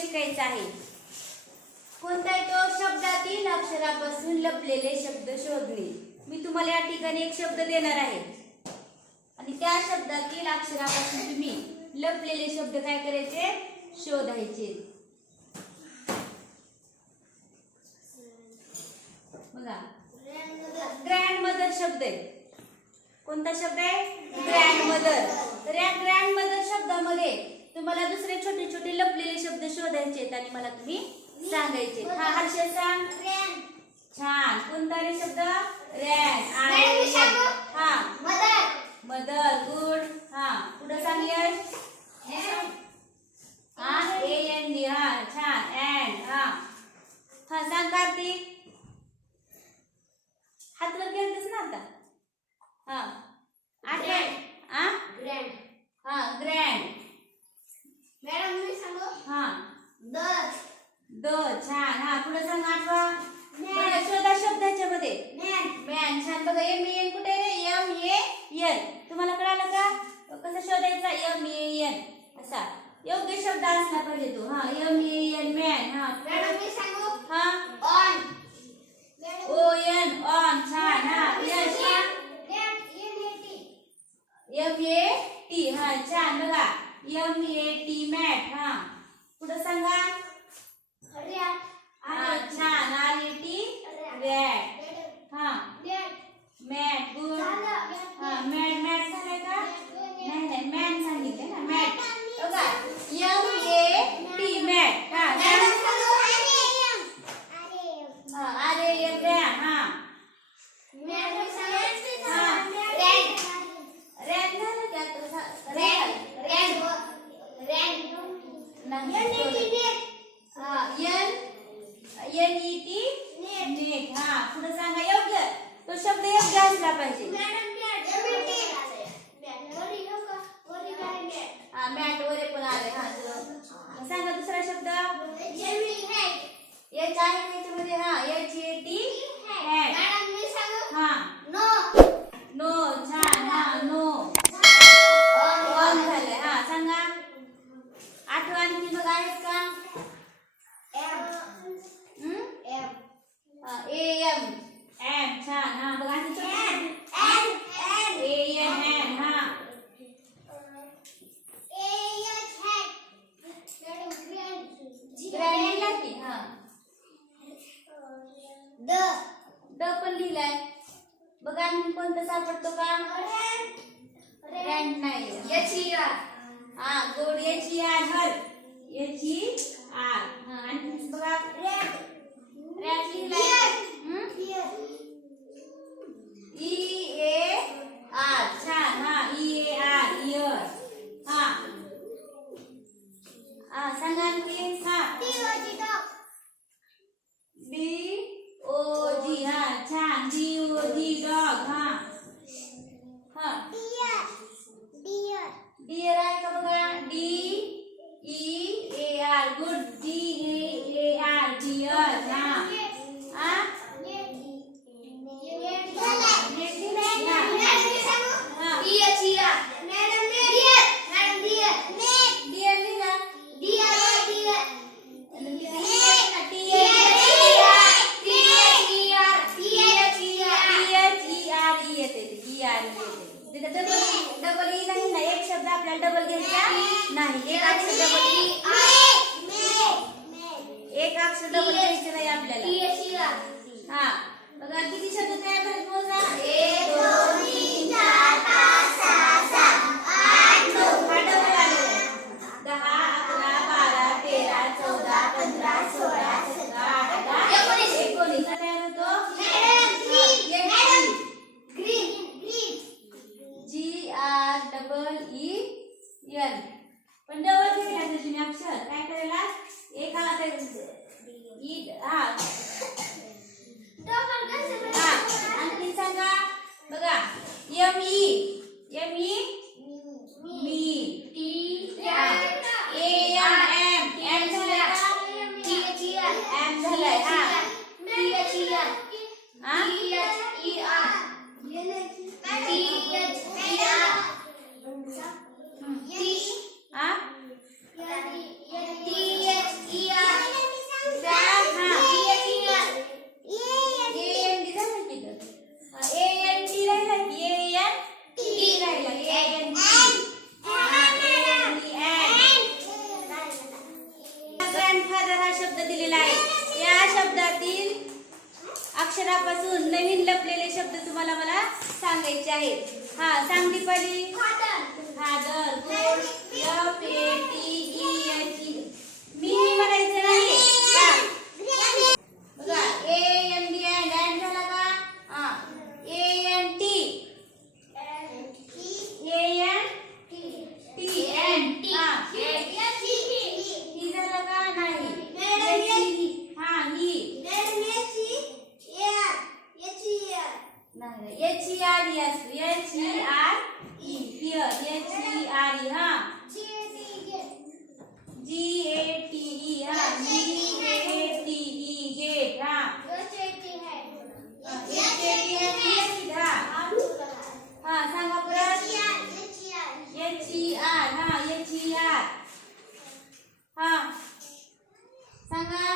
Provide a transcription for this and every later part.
शिकायचा आहे. कोणता आहे तो शब्दातील अक्षरापासून लपलेले शब्द शोधणे. मी तुम्हाला या ठिकाणी एक शब्द देणार आहे. आणि त्या शब्दातील अक्षरापासून तुम्ही लपलेले शब्द काय करायचे? शोधायचे. बघा. ग्रँड मदर शब्द आहे. कोणता शब्द आहे? ग्रँड मदर तर या ग्रँड मदर शब्दामध्ये तुम्हाला दुसरे छोटे छोटे लपलेले शब्द शोधायचे आहेत आणि मला तुम्ही सांगायचे हा हर्षद सांग. छान. कोणता रे शब्द? रॅन सांगू? हा. मदर. मदर. गुड हा. पुढे सांग यश हा. ए एन डी हा. छान अँड हा हा सांग कार्तिक हात वर घेतच ना आता हा आठवा हा ग्रँड हा ग्रँड मॅडम मी सांगू हा द द छान हा पुढे सांग आठवा. मॅन. बघा, शोधा मॅन छान. बघा एम एन कुठे रे? एम ए एन तुम्हाला कळालं का? कसा शोधायचा? एम ए एन असा. योग्य शब्द असला पाहिजे तो. हा एम ए एन मॅन हा मॅडम मी सांगू हा ऑन ओ एन ऑन छान हा यश हा एम ए टी हा छान बघा एम ए टी मॅट हा पुढे सांगा हा छान आर ए टी रॅट हा मॅट गुड हा मॅट मॅट झालाय का नाही नाही मॅन सांगितलं ना मॅट बघा एम ए टी मॅट हा हा आर ए एम रॅम हा रॅम झालं का आता रॅम नाही हा N N E T net हा पुढे सांगा योग्य तो शब्द योग्य असला पाहिजे हा मॅट वरे पण आले हा जो- सांगा दुसरा शब्द एच आहे त्याच्यामध्ये हा एच ए टी हॅट हा नो छान हा नो ऑन झालंय हा सांगा आठवा आणखी बघ आहेत का हम्म? हा, ए एम एम छान हा बघा आणखी छोटे- ए एन एन हा ग्रँड लिहिला की हा ड पण लिहिलाय बघा आणखी कोणतं सापडतो का? ग्रँड नाही. हा गोड याची आर हर याची आर हा आणखी बघा. रॅट लिहिलाय हम्म? ई ए आर छान हा ई ए आर इयर हा हा सांगा आणखी हा डी ओ जी हा छान डी ओ जी डॉग हा हा डिअर आहे का बघा D E A R good D A A R dear हा हा नेट दिलाय ना हा डिअर लिहिला डबल ई नाही ना एक शब्द आपल्याला डबल घ्यायचा नाही एक अक्षर डबल एक अक्षर डबल घ्यायचं नाही आपल्याला. हा. बघा किती शब्द तयार झाले ई हा हा आणखी सांगा बघा एम ई एम ई अक्षरापासून नवीन लपलेले शब्द तुम्हाला मला सांगायचे आहेत. हा सांग दीपाली. फादर मी म्हणायचं नाही. बघा A N D N N झाला का हा A N T A N T N हा ही झाला का नाही याची- हा ही नाही एच ई आर ई असतो H E R E here H E R E हा जी ए टी ई हा G A T E gate हा एच ए टी आहे टी हा हा सांगा परत एच ई आर हा एच ई आर हा सांगा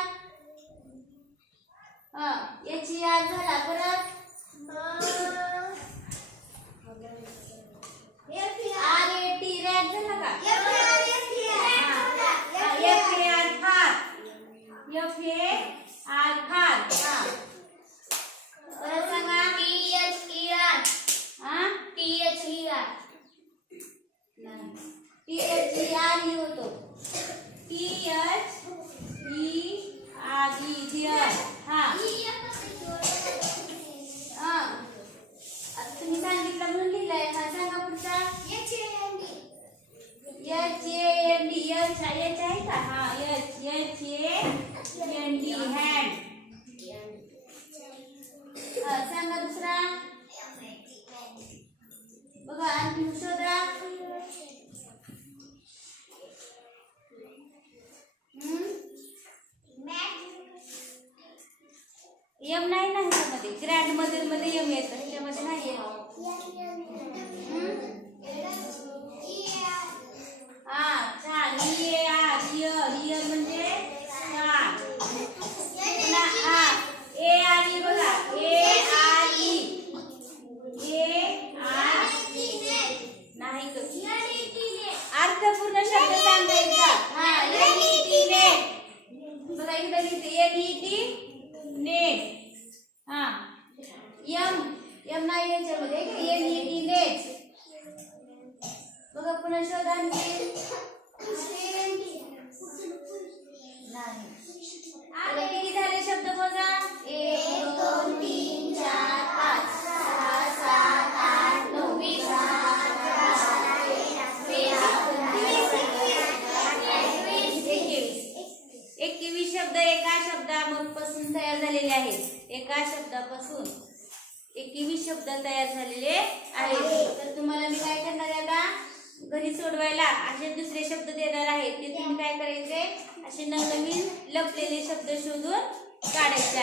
हा एच ई आर झाला परत आर ए टी रॅट झाला का F A R far F A R far हा परत सांगा हा T H E R E होतो T H E R E here हा हा तुम्ही सांगितलं म्हणून लिहिलंय हा सांगा पुढचा H N D H H आहे का हा एम नाही ना ह्याच्यामध्ये. ग्रँड मधील मध्ये एम येतं. ह्याच्यामध्ये नाही आहेत एका शब्दापासून एकवीस शब्द तयार झालेले आहेत. तर तुम्हाला मी काय करणार आहे आता? घरी सोडवायला असे दुसरे शब्द देणार आहेत ते तुम्ही काय करायचे? असे नवनवीन लपलेले शब्द शोधून काढायचे